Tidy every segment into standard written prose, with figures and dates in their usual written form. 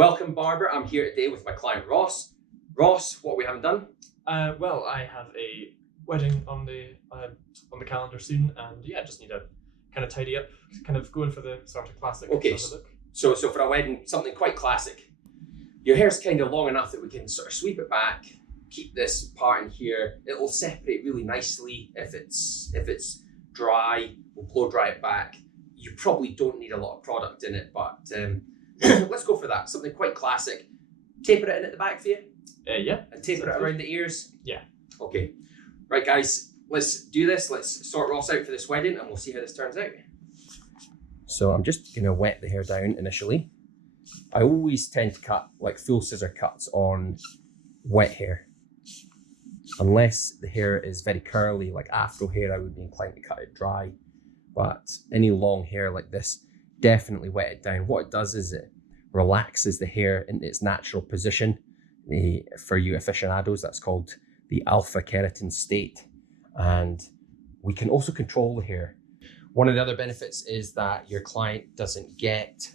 Welcome, Barber. I'm here today with my client Ross. Ross, what we haven't done? Well, I have a wedding on the calendar soon, and yeah, just need to kind of tidy up, kind of going for the sort of classic Okay, sort of look. So for a wedding, something quite classic. Your hair's kind of long enough that we can sort of sweep it back, keep this part in here. It'll separate really nicely. If it's dry, we'll blow dry it back. You probably don't need a lot of product in it, but let's go for that. Something quite classic. Taper it in at the back for you? Yeah. And taper it around the ears? Yeah. Okay. Right, guys, let's do this. Let's sort Ross out for this wedding and we'll see how this turns out. So I'm just going to wet the hair down initially. I always tend to cut like full scissor cuts on wet hair. Unless the hair is very curly, like afro hair, I would be inclined to cut it dry. But any long hair like this, definitely wet it down. What it does is it relaxes the hair into its natural position. For you aficionados, that's called the alpha keratin state. And we can also control the hair. One of the other benefits is that your client doesn't get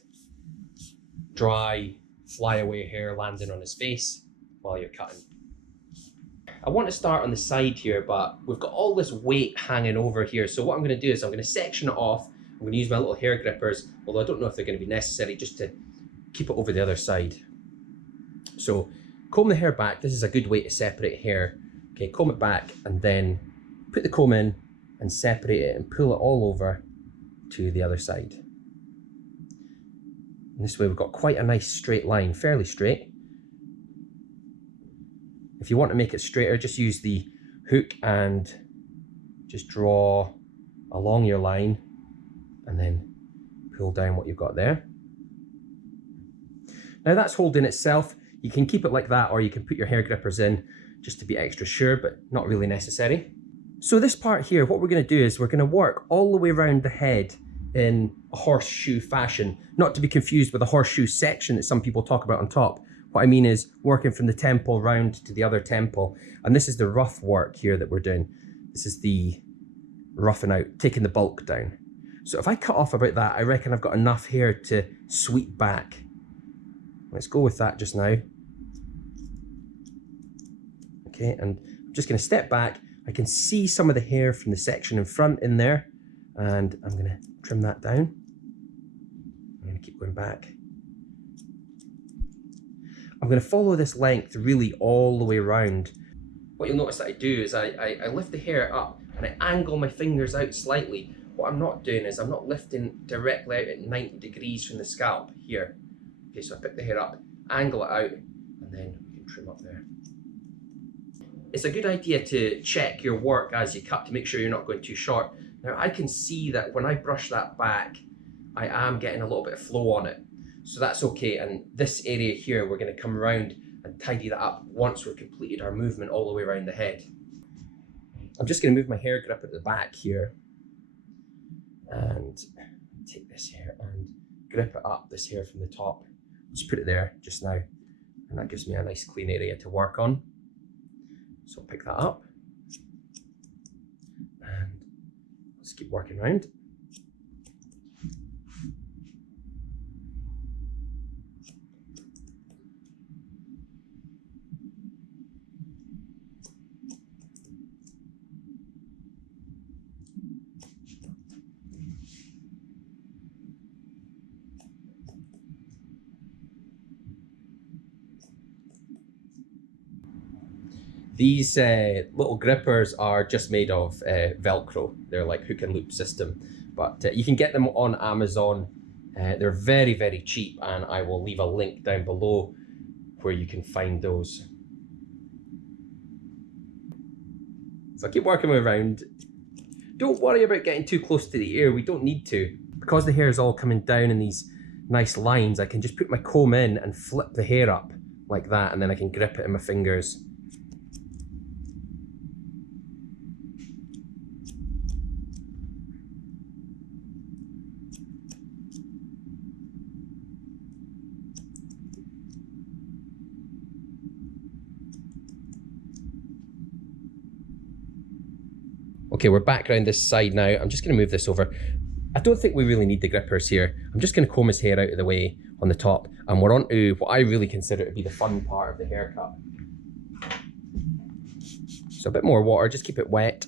dry, flyaway hair landing on his face while you're cutting. I want to start on the side here, but we've got all this weight hanging over here. So what I'm going to do is I'm going to section it off. I'm going to use my little hair grippers, although I don't know if they're going to be necessary, just to keep it over the other side. So comb the hair back. This is a good way to separate hair. Okay, comb it back and then put the comb in and separate it and pull it all over to the other side. And this way we've got quite a nice straight line, fairly straight. If you want to make it straighter, just use the hook and just draw along your line and then pull down what you've got there. Now that's holding itself. You can keep it like that, or you can put your hair grippers in just to be extra sure, but not really necessary. So this part here, what we're going to do is we're going to work all the way around the head in a horseshoe fashion, not to be confused with a horseshoe section that some people talk about on top. What I mean is working from the temple round to the other temple. And this is the rough work here that we're doing. This is the roughing out, taking the bulk down. So if I cut off about that, I reckon I've got enough hair to sweep back. Let's go with that just now. Okay, and I'm just going to step back. I can see some of the hair from the section in front in there, and I'm going to trim that down. I'm going to keep going back. I'm going to follow this length really all the way around. What you'll notice that I do is I lift the hair up and I angle my fingers out slightly. What I'm not doing is I'm not lifting directly out at 90 degrees from the scalp here. Okay, so I pick the hair up, angle it out, and then we can trim up there. It's a good idea to check your work as you cut to make sure you're not going too short. Now I can see that when I brush that back, I am getting a little bit of flow on it. So that's okay, and this area here, we're going to come around and tidy that up once we've completed our movement all the way around the head. I'm just going to move my hair grip at the back here and take this hair and grip it up, this hair from the top. Just put it there just now, and that gives me a nice clean area to work on. So I'll pick that up and let's keep working around. These little grippers are just made of Velcro. They're like hook and loop system, but you can get them on Amazon. They're very, very cheap, and I will leave a link down below where you can find those. So I'll keep working my way around. Don't worry about getting too close to the ear. We don't need to. Because the hair is all coming down in these nice lines, I can just put my comb in and flip the hair up like that, and then I can grip it in my fingers. Okay, we're back around this side now. I'm just going to move this over. I don't think we really need the grippers here. I'm just going to comb his hair out of the way on the top. And we're on to what I really consider to be the fun part of the haircut. So a bit more water, just keep it wet.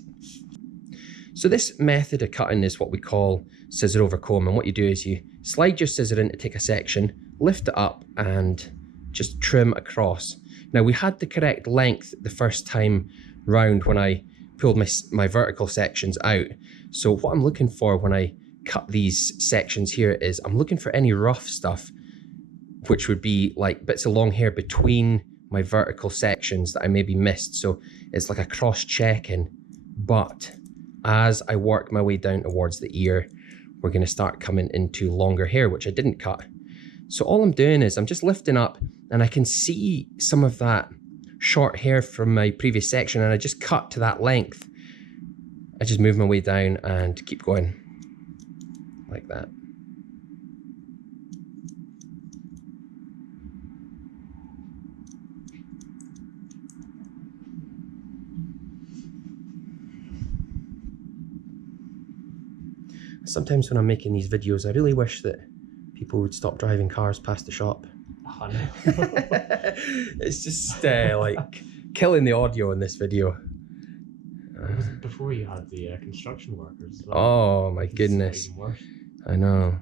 So this method of cutting is what we call scissor over comb. And what you do is you slide your scissor in to take a section, lift it up and just trim across. Now we had the correct length the first time round when I pulled my vertical sections out. So what I'm looking for when I cut these sections here is I'm looking for any rough stuff, which would be like bits of long hair between my vertical sections that I maybe missed. So it's like a cross-checking, but as I work my way down towards the ear, we're going to start coming into longer hair, which I didn't cut. So all I'm doing is I'm just lifting up and I can see some of that short hair from my previous section and I just cut to that length. I just move my way down and keep going like that. Sometimes when I'm making these videos, I really wish that people would stop driving cars past the shop. Oh, no. It's just like killing the audio in this video. Was it before you had the construction workers as well? Oh my goodness. Even worse. I know.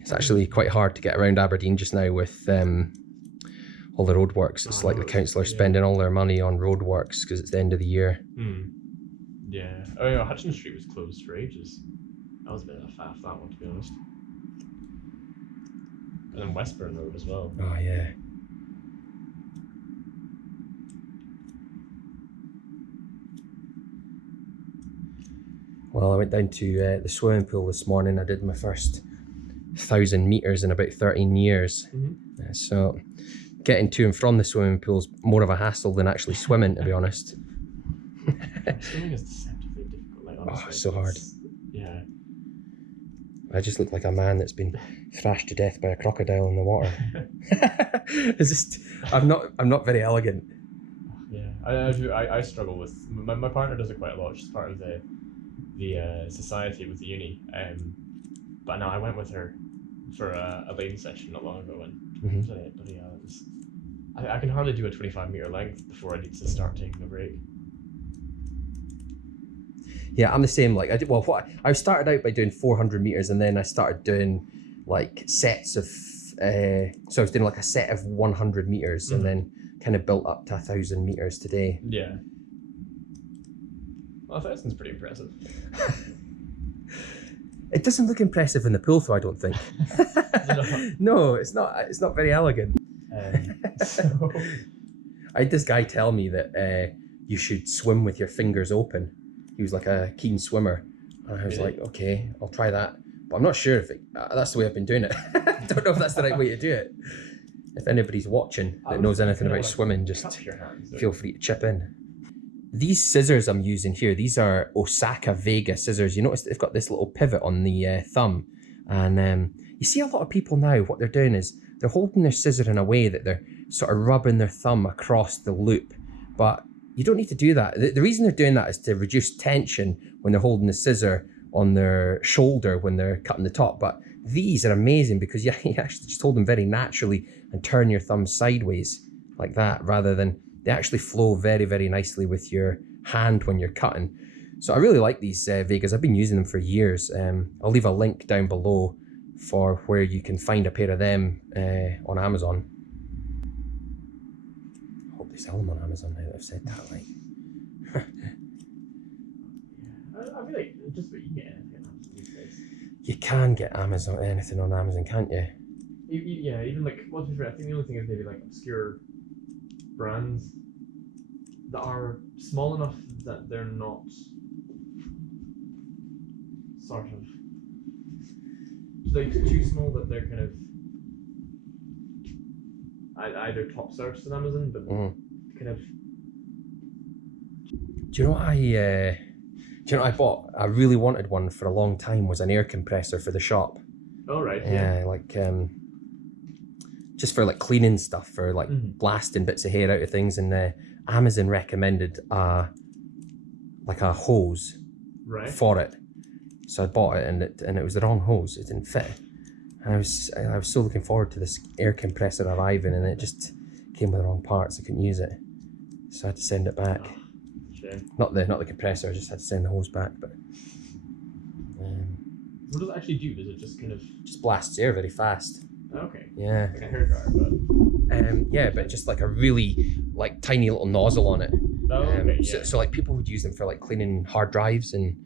It's actually quite hard to get around Aberdeen just now with all the roadworks. It's like the council are spending all their money on roadworks because it's the end of the year. Yeah. Oh yeah, Hutchins Street was closed for ages. That was a bit of a faff, that one, to be honest. And then Westburn Road as well. Oh yeah. Well, I went down to the swimming pool this morning. I did my first 1,000 meters in about 13 years. So getting to and from the swimming pool is more of a hassle than actually swimming, to be honest. Swimming is deceptively difficult. Like, honestly, oh, it's so hard. Yeah. I just look like a man that's been thrashed to death by a crocodile in the water. It's just, I'm not very elegant. Yeah, I struggle with my partner does it quite a lot. She's part of the society with the uni. But no, I went with her for a lane session not long ago, and bloody hell, I can hardly do a 25-meter length before I need to start taking a break. Yeah, I'm the same. Like I started out by doing 400 meters, and then I started doing like sets of. So I was doing like a set of 100 meters, and then kind of built up to 1,000 meters today. Yeah. Well, 1,000's pretty impressive. It doesn't look impressive in the pool, though. I don't think. No, it's not. It's not very elegant. So... I had this guy tell me that you should swim with your fingers open. He was like a keen swimmer, and I was like, okay, I'll try that, but I'm not sure if that's the way I've been doing it. I don't know if that's the right way to do it. If anybody's watching that knows anything about swimming, just feel free to chip in. These scissors I'm using here, these are Osaka Vega scissors. You notice they've got this little pivot on the thumb, and you see a lot of people now, what they're doing is they're holding their scissor in a way that they're sort of rubbing their thumb across the loop, but you don't need to do that. The reason they're doing that is to reduce tension when they're holding the scissor on their shoulder when they're cutting the top. But these are amazing because you actually just hold them very naturally and turn your thumb sideways like that, rather than they actually flow very, very nicely with your hand when you're cutting. So I really like these Vegas. I've been using them for years. I'll leave a link down below for where you can find a pair of them on Amazon. Sell them on Amazon now that I've said that, like. I feel like just about you can get anything on Amazon these days. You can get anything on Amazon, can't you? Yeah, even like, well, to be fair, I think the only thing is maybe like obscure brands that are small enough that they're not sort of like too small that they're kind of either top searched on Amazon, but kind of. Do you know what I bought? I really wanted one for a long time. Was an air compressor for the shop. Oh right. Yeah, like just for like cleaning stuff, for like blasting bits of hair out of things. And Amazon recommended like a hose for it. So I bought it and it was the wrong hose. It didn't fit. And I was so looking forward to this air compressor arriving, and it just came with the wrong parts. I couldn't use it, so I had to send it back. Oh, shame. Not the compressor. I just had to send the hose back. But what does it actually do? Does it just kind of just blasts air very fast? Okay. Yeah. Like a hairdryer, but Yeah, but just like a really like tiny little nozzle on it. oh, okay, yeah. So like people would use them for like cleaning hard drives, and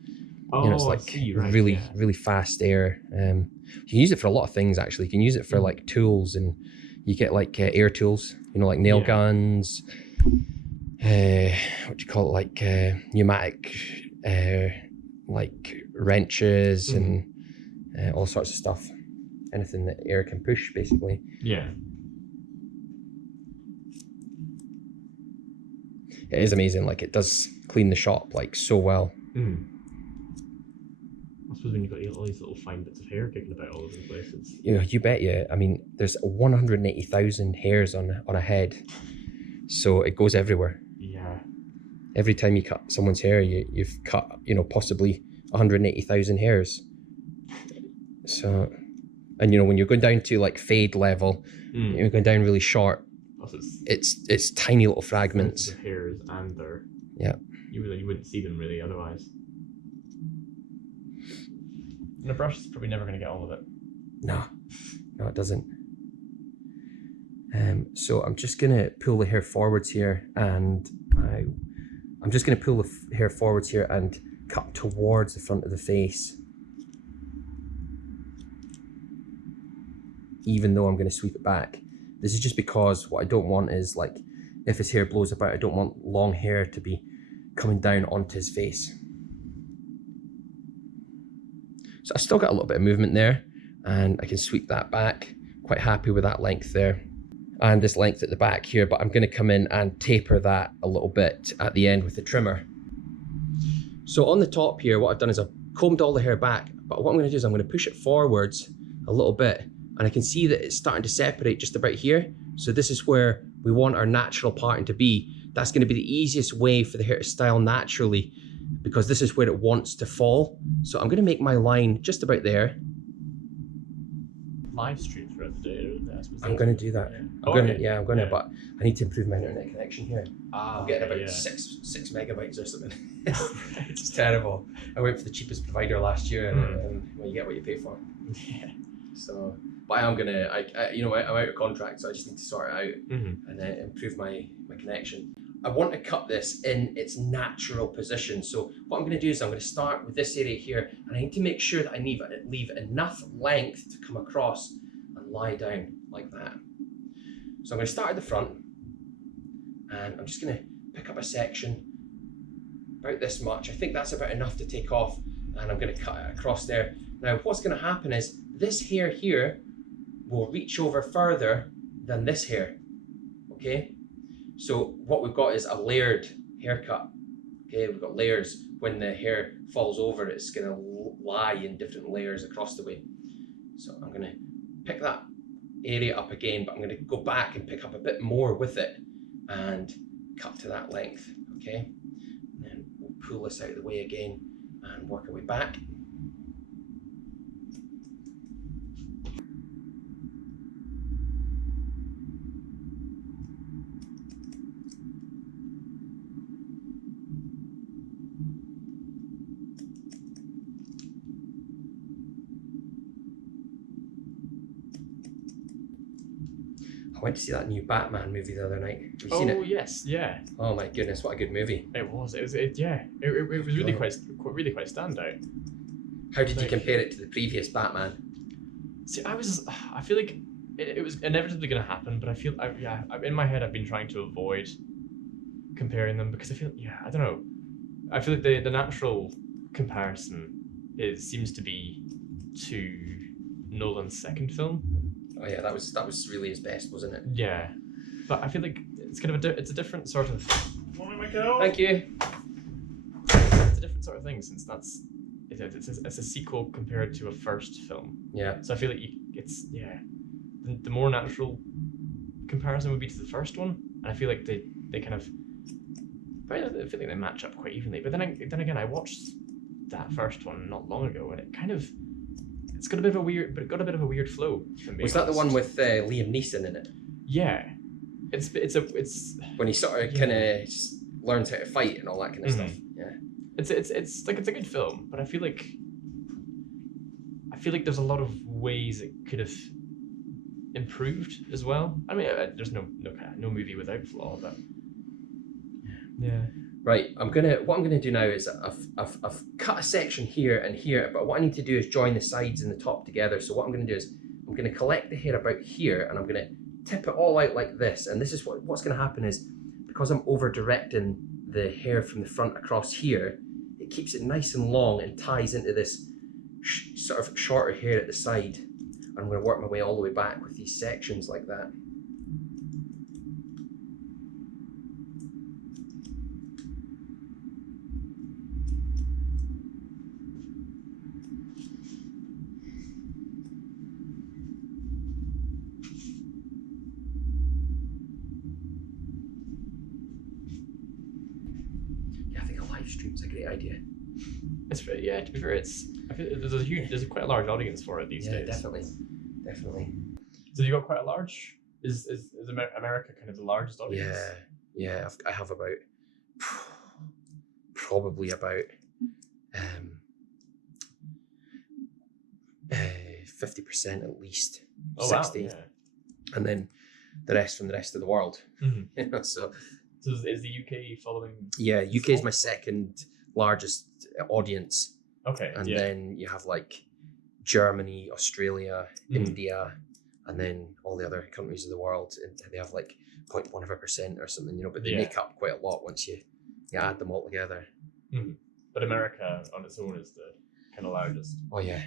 Oh, you know, it's I like see, right, really yeah. really fast air. You can use it for a lot of things actually. You can use it for like tools, and you get like air tools, you know, like nail Yeah. guns, what do you call it, like pneumatic like wrenches and all sorts of stuff. Anything that air can push, basically. Yeah. It is amazing. Like, it does clean the shop like so well. Mm. I suppose when you've got all these little fine bits of hair kicking about all over the place, it's... You know, you bet you. I mean, there's 180,000 hairs on a head, so it goes everywhere. Yeah. Every time you cut someone's hair, you've cut, you know, possibly 180,000 hairs. So, and you know, when you're going down to like fade level, you're going down really short. Also, It's tiny little fragments. of hairs, and they're... Yeah. You wouldn't see them really otherwise. And a brush is probably never going to get all of it. No, it doesn't. So I'm just gonna pull the hair forwards here, and I'm just gonna pull the hair forwards here and cut towards the front of the face, even though I'm gonna sweep it back. This is just because what I don't want is, like, if his hair blows about, I don't want long hair to be coming down onto his face. So I still got a little bit of movement there, and I can sweep that back. Quite happy with that length there. And this length at the back here, but I'm gonna come in and taper that a little bit at the end with the trimmer. So on the top here, what I've done is I've combed all the hair back, but what I'm gonna do is I'm gonna push it forwards a little bit, and I can see that it's starting to separate just about here. So this is where we want our natural parting to be. That's gonna be the easiest way for the hair to style naturally, because this is where it wants to fall. So I'm gonna make my line just about there. Live stream throughout the day, I suppose. I'm gonna do that. Yeah. I'm gonna, but I need to improve my internet connection here. I'm getting about yeah. six megabytes or something. It's terrible. I went for the cheapest provider last year, and well, you get what you pay for. Yeah. So, but I am gonna, you know, I'm out of contract, so I just need to sort it out and then improve my connection. I want to cut this in its natural position. So what I'm going to do is I'm going to start with this area here, and I need to make sure that I leave enough length to come across and lie down like that. So I'm going to start at the front, and I'm just going to pick up a section about this much. I think that's about enough to take off, and I'm going to cut it across there. Now what's going to happen is this hair here will reach over further than this hair, okay? So what we've got is a layered haircut. Okay, we've got layers. When the hair falls over, it's gonna lie in different layers across the way. So I'm gonna pick that area up again, but I'm gonna go back and pick up a bit more with it and cut to that length, okay? And then we'll pull this out of the way again and work our way back. I went to see that new Batman movie the other night. Have you seen it? Oh yes, yeah. Oh my goodness, what a good movie! It was really quite standout. How did you compare it to the previous Batman? See, I feel like it was inevitably going to happen, but in my head I've been trying to avoid comparing them, because I feel like the natural comparison seems to be to Nolan's second film. Oh yeah, that was really his best, wasn't it? Yeah, but I feel like it's kind of it's a different sort of. Thank you. It's a different sort of thing, since it's a sequel compared to a first film. Yeah. So I feel like the more natural comparison would be to the first one, and I feel like they kind of. I feel like they match up quite evenly. But then again, I watched that first one not long ago, and it's got a bit of a weird flow. Was that the one with Liam Neeson in it? Yeah, it's when he sort of kind of learns how to fight and all that kind of stuff. Yeah, it's a good film, but I feel like there's a lot of ways it could have improved as well. I mean, there's no movie without flaw, but yeah. Right. What I'm gonna do now is I've cut a section here and here, but what I need to do is join the sides and the top together. So what I'm gonna do is I'm gonna collect the hair about here, and I'm gonna tip it all out like this. And this is what's gonna happen is, because I'm over directing the hair from the front across here, it keeps it nice and long and ties into this sort of shorter hair at the side. I'm going to work my way all the way back with these sections like that. Yeah, I think a live stream's a great idea. To be fair, I feel there's quite a large audience for it these days. Definitely. So you got quite a large. Is America kind of the largest audience? Yeah. I have probably about 50% at least. Oh 60. Wow! Yeah. And then the rest from the rest of the world. Mm-hmm. So is the UK following? Yeah, UK is my second largest audience. Okay. And then you have like Germany, Australia, India, and then all the other countries of the world. And they have like 0.1% or something, but they make up quite a lot once you add them all together. Mm-hmm. But America on its own is the kind of largest. Oh yeah.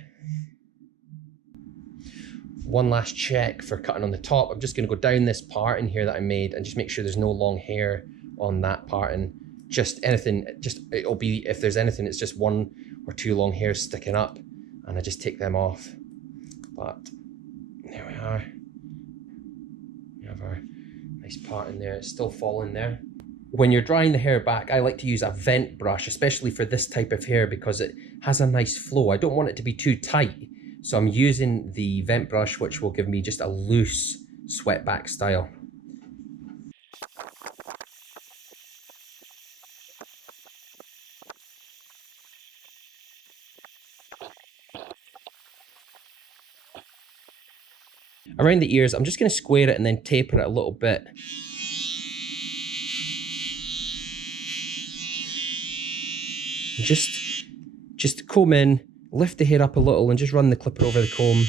One last check for cutting on the top. I'm just going to go down this part in here that I made and just make sure there's no long hair on that part, and it'll be, if there's anything, it's just 1 or 2 long hairs sticking up, and I just take them off. But there we are. We have our nice part in there. It's still falling there. When you're drying the hair back, I like to use a vent brush, especially for this type of hair, because it has a nice flow. I don't want it to be too tight, so I'm using the vent brush, which will give me just a loose swept back style. Around the ears, I'm just going to square it and then taper it a little bit. Just comb in, lift the hair up a little, and just run the clipper over the comb.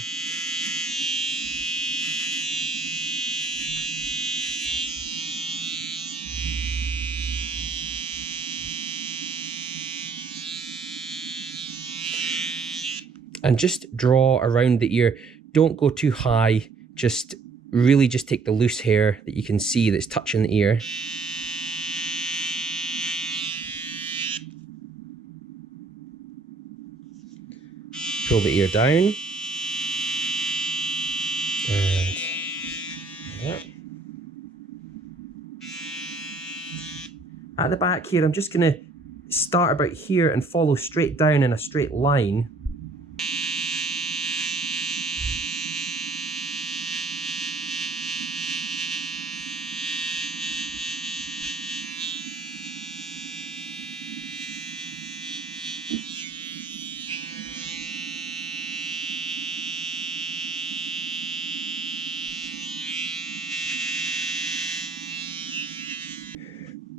And just draw around the ear. Don't go too high. Really just take the loose hair that you can see that's touching the ear. Pull the ear down. And yeah. At the back here, I'm just going to start about here and follow straight down in a straight line.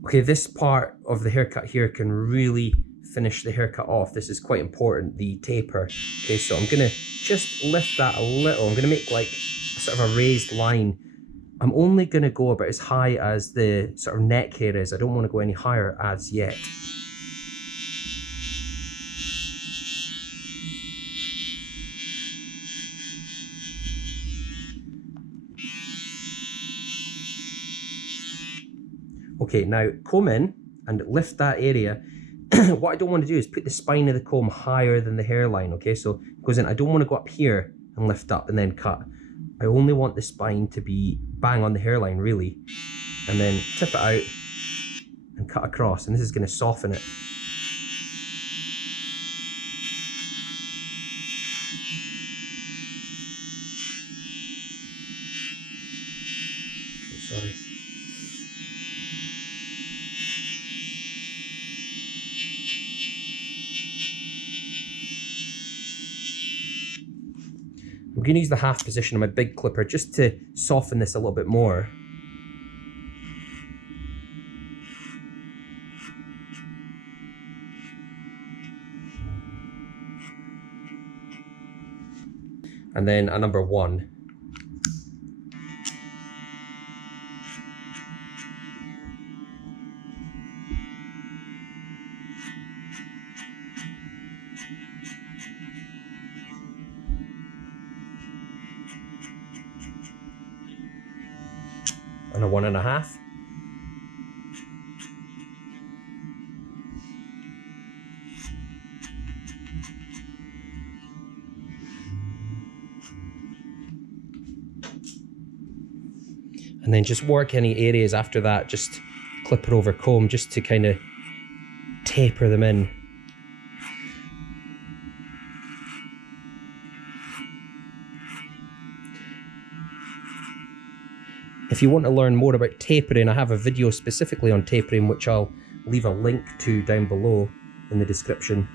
Okay, this part of the haircut here can really finish the haircut off. This is quite important, the taper. Okay, so I'm gonna just lift that a little. I'm gonna make like a sort of a raised line. I'm only gonna go about as high as the sort of neck hair is. I don't wanna go any higher as yet. Okay, now comb in and lift that area. What I don't want to do is put the spine of the comb higher than the hairline, okay? So it goes in, I don't want to go up here and lift up and then cut. I only want the spine to be bang on the hairline, really. And then tip it out and cut across, and this is going to soften it. sorry. I'm going to use the half position on my big clipper just to soften this a little bit more. And then a number 1. And a 1.5. And then just work any areas after that, just clipper over comb, just to kind of taper them in. If you want to learn more about tapering, I have a video specifically on tapering, which I'll leave a link to down below in the description.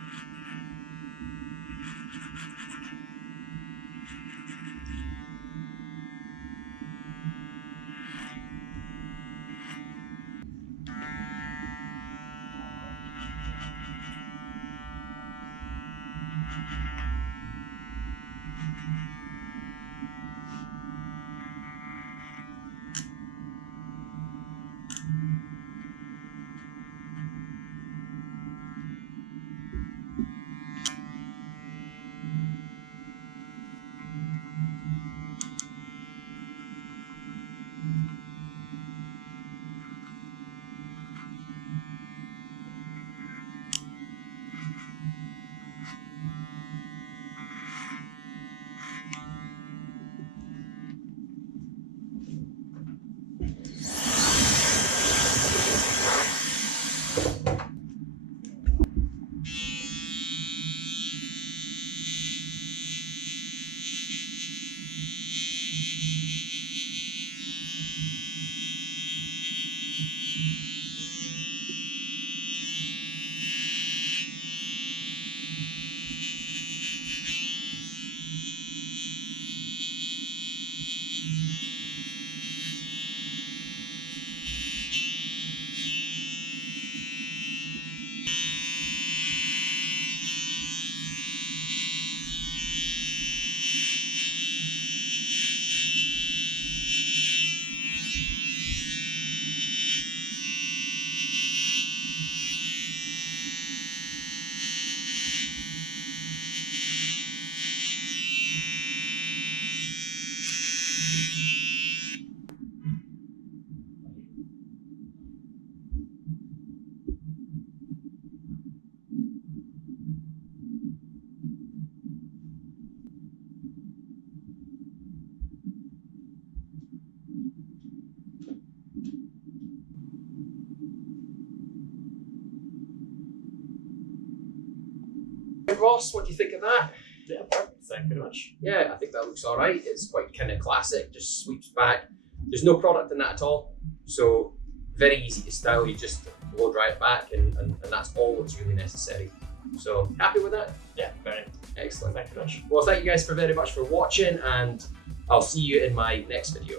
Ross, what do you think of that? Yeah, perfect. Thank you very much. Yeah, I think that looks all right. It's quite kind of classic, just sweeps back. There's no product in that at all, so very easy to style. You just blow dry it back, and that's all that's really necessary. So happy with that? Yeah, very excellent. Thank you very much. Well, thank you guys very much for watching, and I'll see you in my next video.